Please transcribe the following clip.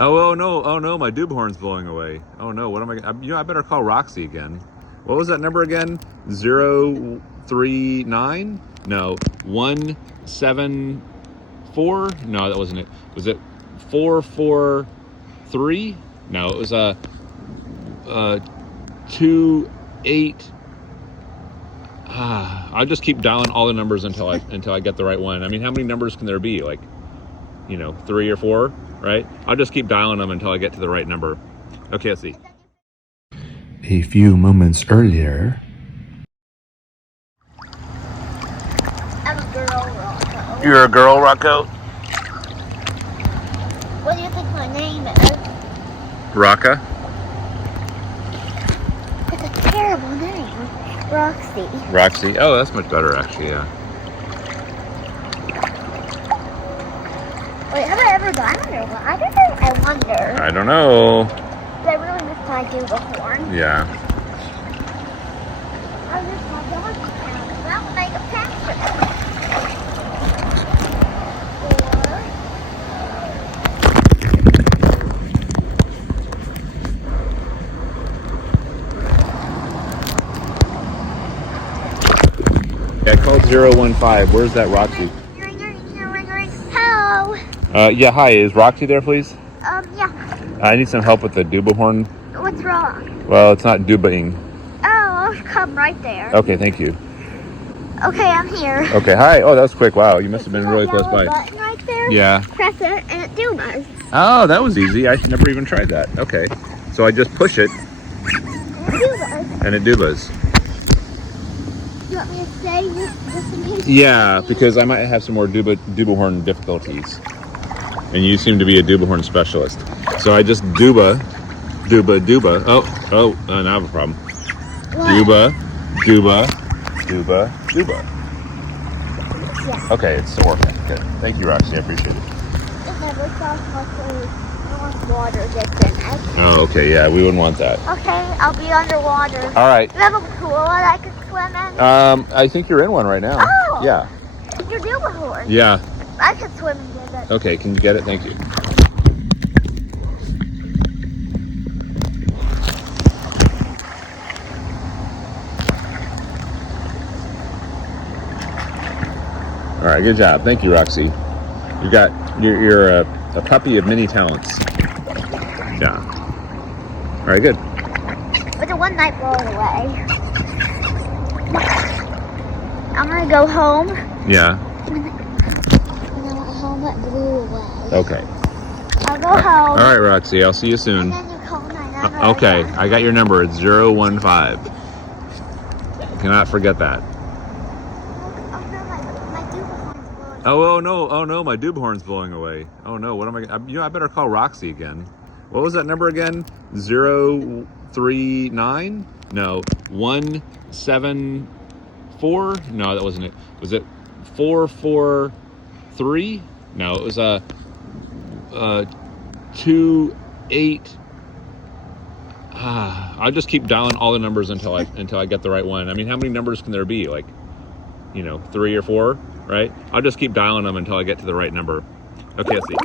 Oh no, my Duba Horn's blowing away. Oh no, what am I? I better call Roxy again. What was that number again? 039? No, 174? No, that wasn't it. Was it 443? No, it was 28. I'll just keep dialing all the numbers until I get the right one. I mean, how many numbers can there be? Like, 3 or 4, right? I'll just keep dialing them until I get to the right number. Okay, let's see. A few moments earlier. I'm a girl, Rocco. You're a girl, Rocco? What do you think my name is? Rocca? It's a terrible name. Roxy. Roxy? Oh, that's much better, actually, yeah. Wait, have I ever gone underwater? I wonder. I don't know. I really miss my Duba Horn. Yeah. I miss my dog pound. That would make it faster. Yeah, I called 015. Where's that Roxy? Hello. Yeah, hi. Is Roxy there, please? Yeah. I need some help with the Duba Horn. What's wrong? Well, it's not Dubaing. Oh, I'll come right there. Okay, thank you. Okay, I'm here. Okay, hi. Oh, that was quick. Wow, you must have been really close by. Button right there. Yeah. Press it and it dubas. Oh, that was easy. I never even tried that. Okay. So I just push it Dubas. and it dubas. You want me to say this in case? Yeah, because I might have some more Duba Horn difficulties. And you seem to be a Duba Horn specialist. So I just duba. Oh, now I have a problem. What? Duba. Yeah. Okay, it's working. Good. Thank you, Roxy. I appreciate it. It never stops unless water gets in it. Oh, okay. Yeah, we wouldn't want that. Okay, I'll be underwater. All right. Do you have a pool that I could swim in? I think you're in one right now. Oh. Yeah. Your Duba Horn. Yeah. I could swim and get it. Okay, can you get it? Thank you. All right, good job. Thank you, Roxy. You're a puppy of many talents. Yeah. All right, good. But the one night blew it away. I'm gonna go home. Yeah. When I went home, it blew away. Okay. I'll go home. All right, Roxy. I'll see you soon. And then you call 999. Okay, I got your number. It's 015. Cannot forget that. Oh no, my Duba Horn's blowing away. Oh no, what am I? I better call Roxy again. What was that number again? 039? No, 174? No, that wasn't it. Was it 443? No, it was 28. I'll just keep dialing all the numbers until I get the right one. I mean, how many numbers can there be? Like, 3 or 4, right? I'll just keep dialing them until I get to the right number. Okay, let's see.